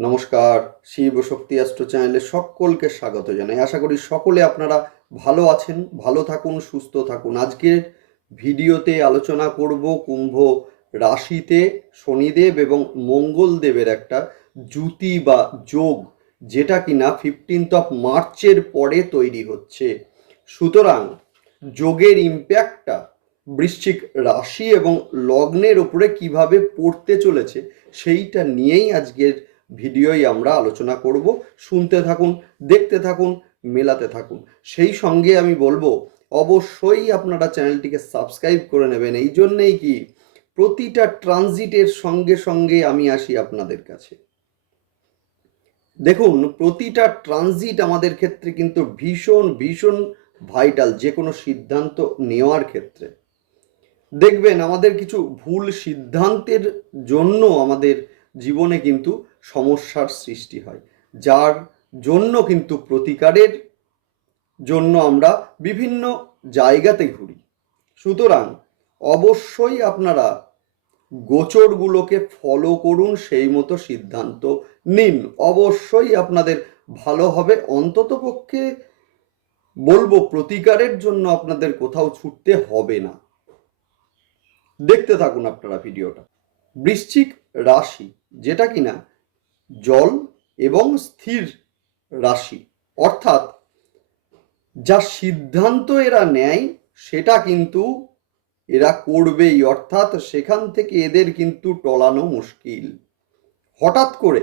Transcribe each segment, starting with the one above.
নমস্কার, শিব শক্তি অ্যাস্ট্রো চ্যানেলে সকলকে স্বাগত জানাই। আশা করি সকলে আপনারা ভালো আছেন, ভালো থাকুন, সুস্থ থাকুন। আজকের ভিডিওতে আলোচনা করব কুম্ভ রাশিতে শনিদেব এবং মঙ্গলদেবের একটা জুতি বা যোগ, যেটা কিনা 15 মার্চের পরে তৈরি হচ্ছে। সুতরাং যোগের ইম্প্যাক্টটা বৃশ্চিক রাশি এবং লগ্নের উপরে কিভাবে পড়তে চলেছে সেইটা নিয়েই আজকের ভিডিওই আমরা আলোচনা করব। শুনতে থাকুন, দেখতে থাকুন, মেলাতে থাকুন। সেই সঙ্গে আমি বলবো অবশ্যই আপনারা চ্যানেলটিকে সাবস্ক্রাইব করে নেবেন। এই জন্যেই কি প্রতিটা ট্রানজিটের সঙ্গে সঙ্গে আমি আসি আপনাদের কাছে। দেখুন, প্রতিটা ট্রানজিট আমাদের ক্ষেত্রে কিন্তু ভীষণ ভীষণ ভাইটাল। যে কোনো সিদ্ধান্ত নেওয়ার ক্ষেত্রে দেখবেন আমাদের কিছু ভুল সিদ্ধান্তের জন্য আমাদের জীবনে কিন্তু সমস্যার সৃষ্টি হয়, যার জন্য কিন্তু প্রতিকারের জন্য আমরা বিভিন্ন জায়গাতে ঘুরি। সুতরাং অবশ্যই আপনারা গোচরগুলোকে ফলো করুন, সেই মতো সিদ্ধান্ত নিন। অবশ্যই আপনাদের ভালো হবে। অন্তত পক্ষে বলবো প্রতিকারের জন্য আপনাদের কোথাও ছুটতে হবে না। দেখতে থাকুন আপনারা ভিডিওটা। বৃশ্চিক রাশি, যেটা কিনা জল এবং স্থির রাশি, অর্থাৎ যা সিদ্ধান্ত এরা নেয় সেটা কিন্তু এরা করবেই, অর্থাৎ সেখান থেকে এদের কিন্তু টলানো মুশকিল। হঠাৎ করে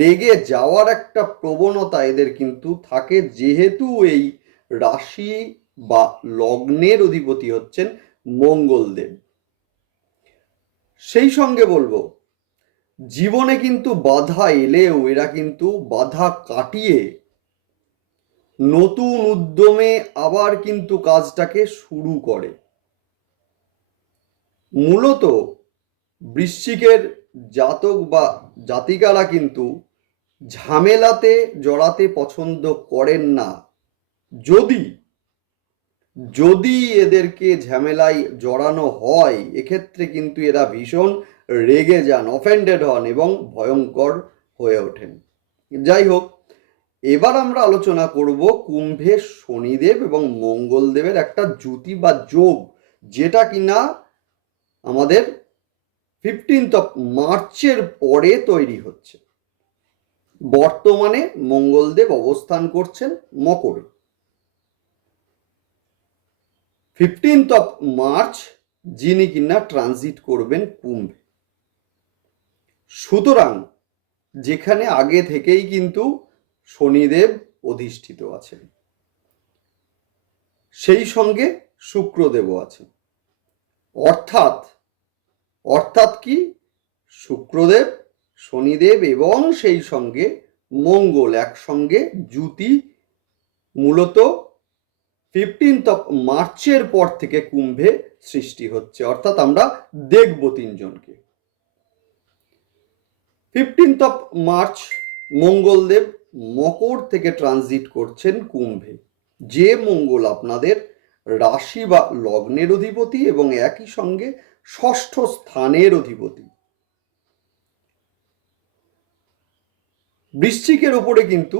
রেগে যাওয়ার একটা প্রবণতা এদের কিন্তু থাকে, যেহেতু এই রাশি বা লগ্নের অধিপতি হচ্ছেন মঙ্গলদেব। সেই সঙ্গে বলবো জীবনে কিন্তু বাধা এলেও এরা কিন্তু বাধা কাটিয়ে নতুন উদ্যমে আবার কিন্তু কাজটাকে শুরু করে। মূলত বৃশ্চিকের জাতক বা জাতিকারা কিন্তু ঝামেলাতে জড়াতে পছন্দ করেন না। যদি এদেরকে ঝামেলায় জড়ানো হয়, এক্ষেত্রে কিন্তু এরা ভীষণ রেগে যান, অফেন্ডেড হন এবং ভয়ঙ্কর হয়ে ওঠেন। যাই হোক, এবার আমরা আলোচনা করব কুম্ভের শনিদেব এবং মঙ্গলদেবের একটা জুতি বা যোগ, যেটা কিনা আমাদের 15 মার্চের পরে তৈরি হচ্ছে। বর্তমানে মঙ্গলদেব অবস্থান করছেন মকরে। 15 মার্চ যিনি কিনা ট্রানজিট করবেন কুম্ভে। সুতরাং যেখানে আগে থেকেই কিন্তু শনিদেব অধিষ্ঠিত আছেন, সেই সঙ্গে শুক্রদেবও আছেন। অর্থাৎ কি, শুক্রদেব, শনিদেব এবং সেই সঙ্গে মঙ্গল একসঙ্গে জুতি মূলত 15 মার্চের পর থেকে কুম্ভে সৃষ্টি হচ্ছে। অর্থাৎ আমরা দেখব তিনজনকে। 15 মার্চ মঙ্গলদেব মকর থেকে ট্রানজিট করছেন কুম্ভে। যে মঙ্গল আপনাদের রাশি বা লগ্নের অধিপতি এবং একই সঙ্গে ষষ্ঠ স্থানের অধিপতি। বৃশ্চিকের ওপরে কিন্তু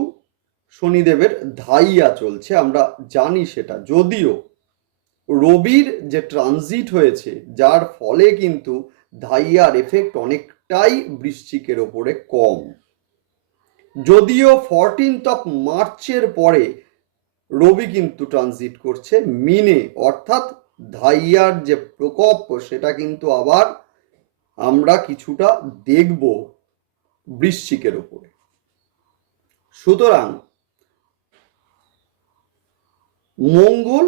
শনিদেবের ধাইয়া চলছে, আমরা জানি সেটা। যদিও রবির যে ট্রানজিট হয়েছে, যার ফলে কিন্তু ধাইয়ার এফেক্ট অনেকটাই বৃশ্চিকের ওপরে কম। যদিও 14 মার্চের পরে রবি কিন্তু ট্রানজিট করছে মিনে, অর্থাৎ ধাইয়ার যে প্রকোপ সেটা কিন্তু আবার আমরা কিছুটা দেখব বৃশ্চিকের ওপরে। সুতরাং মঙ্গল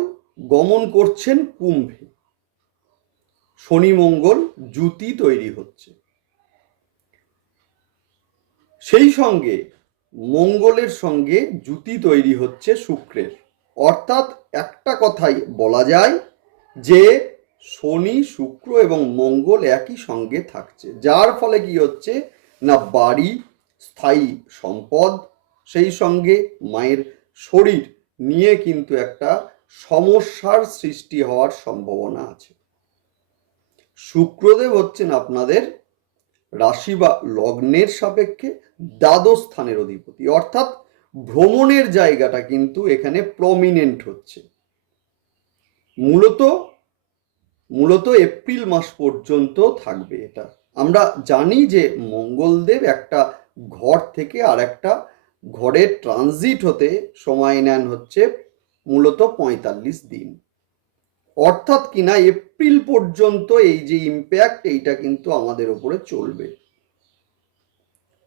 গমন করছেন কুম্ভে, শনি মঙ্গল জুতি তৈরি হচ্ছে। সেই সঙ্গে মঙ্গলের সঙ্গে জুতি তৈরি হচ্ছে শুক্রের। অর্থাৎ একটা কথাই বলা যায় যে শনি, শুক্র এবং মঙ্গল একই সঙ্গে থাকছে, যার ফলে কি হচ্ছে না, বাড়ি, স্থায়ী সম্পদ, সেই সঙ্গে মায়ের শরীর নিয়ে কিন্তু একটা সমস্যার সৃষ্টি হওয়ার সম্ভাবনা আছে। শুক্রদেব হচ্ছেন আপনাদের রাশি বা লগ্নের সাপেক্ষে দ্বাদশ স্থানের অধিপতি, অর্থাৎ ভ্রমণের জায়গাটা কিন্তু এখানে প্রমিনেন্ট হচ্ছে। মূলত এপ্রিল মাস পর্যন্ত থাকবে এটা। আমরা জানি যে মঙ্গলদেব একটা ঘর থেকে আর একটা ঘরে ট্রানজিট হতে সময় নেন হচ্ছে মূলত 45 দিন, অর্থাৎ কিনা এপ্রিল পর্যন্ত এই যে ইম্প্যাক্ট এইটা কিন্তু আমাদের উপরে চলবে।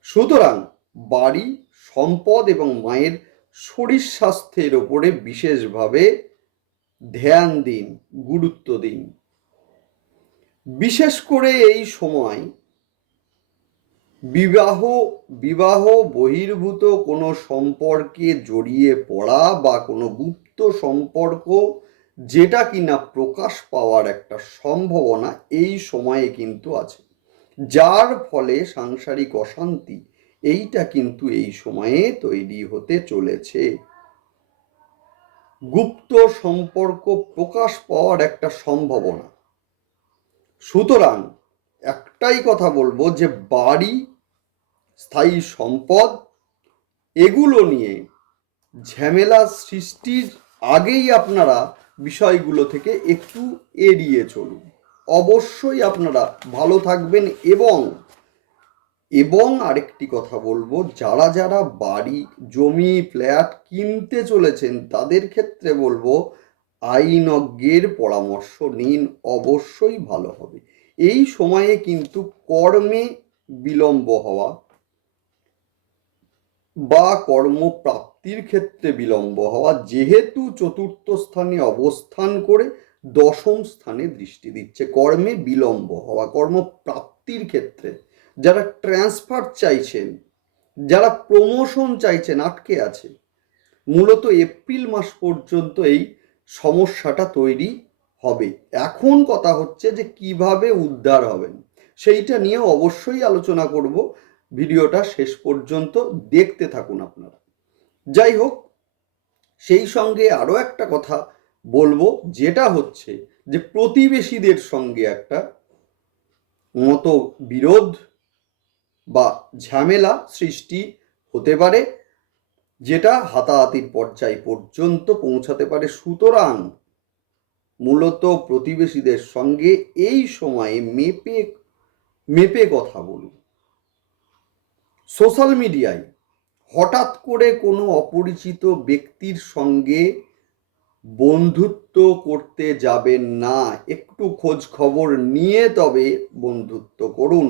সুতরাং বাড়ি, সম্পদ এবং মায়ের শরীর স্বাস্থ্যের উপরে বিশেষভাবে ধ্যান দিন, গুরুত্ব দিন। বিশেষ করে এই সময় বিবাহ বহির্ভূত কোনো সম্পর্কে জড়িয়ে পড়া বা কোনো গুপ্ত সম্পর্ক যেটা কিনা প্রকাশ পাওয়ার একটা সম্ভাবনা এই সময়ে কিন্তু আছে, যার ফলে সাংসারিক অশান্তি এইটা কিন্তু এই সময়ে তৈরি হতে চলেছে। গুপ্ত সম্পর্ক প্রকাশ পাওয়ার একটা সম্ভাবনা। সুতরাং একটাই কথা বলবো যে বাড়ি, স্থায়ী সম্পদ এগুলো নিয়ে ঝামেলা সৃষ্টির আগেই আপনারা বিষয়গুলো থেকে একটু এড়িয়ে চলুন। অবশ্যই আপনারা ভালো থাকবেন। এবং আরেকটি কথা বলবো, যারা যারা বাড়ি, জমি, ফ্ল্যাট কিনতে চলেছেন তাদের ক্ষেত্রে বলবো আইনজ্ঞের পরামর্শ নিন, অবশ্যই ভালো হবে। এই সময়ে কিন্তু কর্মে বিলম্ব হওয়া বা কর্মপ্রাপ্তির ক্ষেত্রে বিলম্ব হওয়া, যেহেতু চতুর্থ স্থানে অবস্থান করে দশম স্থানে দৃষ্টি দিচ্ছে, কর্মে বিলম্ব হওয়া, কর্মপ্রাপ্তির ক্ষেত্রে যারা ট্রান্সফার চাইছেন, যারা প্রমোশন চাইছেন, আটকে আছে, মূলত এপ্রিল মাস পর্যন্ত এই সমস্যাটা তৈরি হবে। এখন কথা হচ্ছে যে কিভাবে উদ্ধার হবেন, সেইটা নিয়ে অবশ্যই আলোচনা করব। ভিডিওটা শেষ পর্যন্ত দেখতে থাকুন আপনারা। যাই হোক, সেই সঙ্গে আরো একটা কথা বলবো, যেটা হচ্ছে যে প্রতিবেশীদের সঙ্গে একটা মতবিরোধ বা ঝামেলা সৃষ্টি হতে পারে, যেটা হাতাহাতির পর্যায় পর্যন্ত পৌঁছাতে পারে। সুতরাং মূলত প্রতিবেশীদের সঙ্গে এই সময়ে মেপে কথা বলুন। সোশ্যাল মিডিয়ায় হঠাৎ করে কোনো অপরিচিত ব্যক্তির সঙ্গে বন্ধুত্ব করতে যাবেন না, একটু খোঁজ খবর নিয়ে তবে বন্ধুত্ব করুন।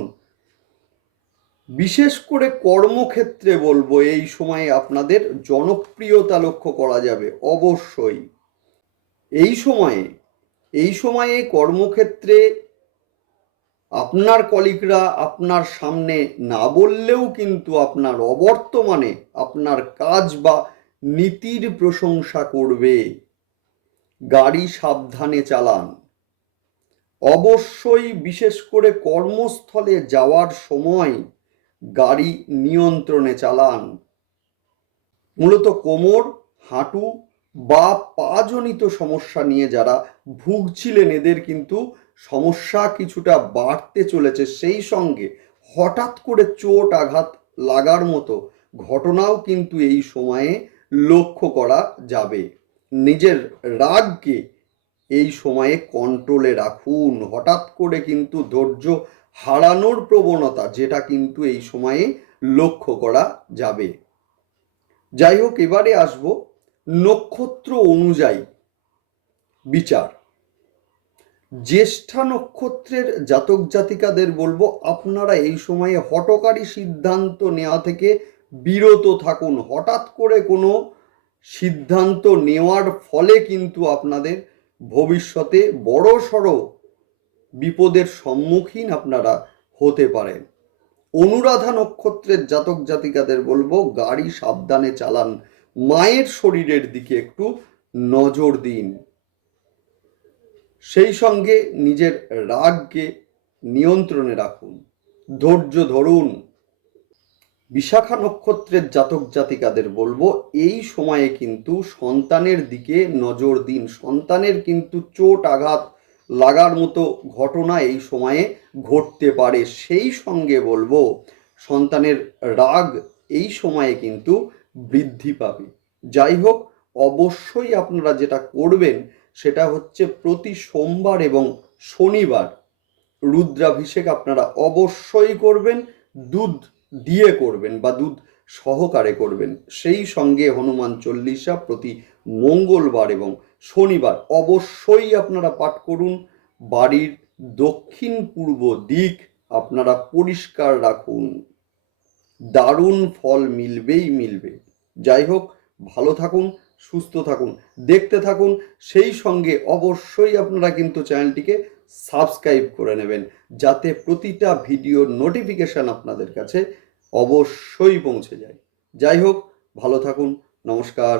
বিশেষ করে কর্মক্ষেত্রে বলবো এই সময়ে আপনাদের জনপ্রিয়তা লক্ষ্য করা যাবে অবশ্যই। এই সময়ে কর্মক্ষেত্রে আপনার কলিগরা আপনার সামনে না বললেও কিন্তু আপনার অবর্তমানে আপনার কাজ বা নীতির প্রশংসা করবে। গাড়ি সাবধানে চালান। অবশ্যই বিশেষ করে কর্মস্থলে যাওয়ার সময় গাড়ি নিয়ন্ত্রণে চালান। মূলত কোমর, হাঁটু বা পাজনিত সমস্যা নিয়ে যারা ভুগছিলেন এদের কিন্তু সমস্যা কিছুটা বাড়তে চলেছে। সেই সঙ্গে হঠাৎ করে চোট আঘাত লাগার মতো ঘটনাও কিন্তু এই সময়ে লক্ষ্য করা যাবে। নিজের রাগকে এই সময়ে কন্ট্রোলে রাখুন। হঠাৎ করে কিন্তু ধৈর্য হারানোর প্রবণতা যেটা কিন্তু এই সময়ে লক্ষ্য করা যাবে। যাই হোক, এবারে আসব নক্ষত্র অনুযায়ী বিচার। জ্যেষ্ঠা নক্ষত্রের জাতক জাতিকাদের বলবো আপনারা এই সময়ে হঠকারী সিদ্ধান্ত নেওয়া থেকে বিরত থাকুন। হঠাৎ করে কোনো সিদ্ধান্ত নেওয়ার ফলে কিন্তু আপনাদের ভবিষ্যতে বড়সড় বিপদের সম্মুখীন আপনারা হতে পারেন। অনুরাধা নক্ষত্রের জাতক জাতিকাদের বলবো গাড়ি সাবধানে চালান, মায়ের শরীরের দিকে একটু নজর দিন, সেই সঙ্গে নিজের রাগকে নিয়ন্ত্রণে রাখুন, ধৈর্য ধরুন। বিশাখা নক্ষত্রের জাতক জাতিকাদের বলবো এই সময়ে কিন্তু সন্তানের দিকে নজর দিন। সন্তানের কিন্তু চোট আঘাত লাগার মতো ঘটনা এই সময়ে ঘটতে পারে। সেই সঙ্গে বলবো সন্তানের রাগ এই সময়ে কিন্তু বৃদ্ধি পাবে। যাই হোক, অবশ্যই আপনারা যেটা করবেন সেটা হচ্ছে প্রতি সোমবার এবং শনিবার রুদ্রাভিষেক আপনারা অবশ্যই করবেন। দুধ দিয়ে করবেন বা দুধ সহকারে করবেন। সেই সঙ্গে হনুমান চল্লিশা প্রতি মঙ্গলবার এবং শনিবার অবশ্যই আপনারা পাঠ করুন। বাড়ির দক্ষিণ পূর্ব দিক আপনারা পরিষ্কার রাখুন, দারুণ ফল মিলবেই মিলবে। যাই হোক, ভালো থাকুন, সুস্থ থাকুন, দেখতে থাকুন। সেই সঙ্গে অবশ্যই আপনারা কিন্তু চ্যানেলটিকে সাবস্ক্রাইব করে নেবেন, যাতে প্রতিটা ভিডিওর নোটিফিকেশান আপনাদের কাছে অবশ্যই পৌঁছে যায়। যাই হোক, ভালো থাকুন, নমস্কার।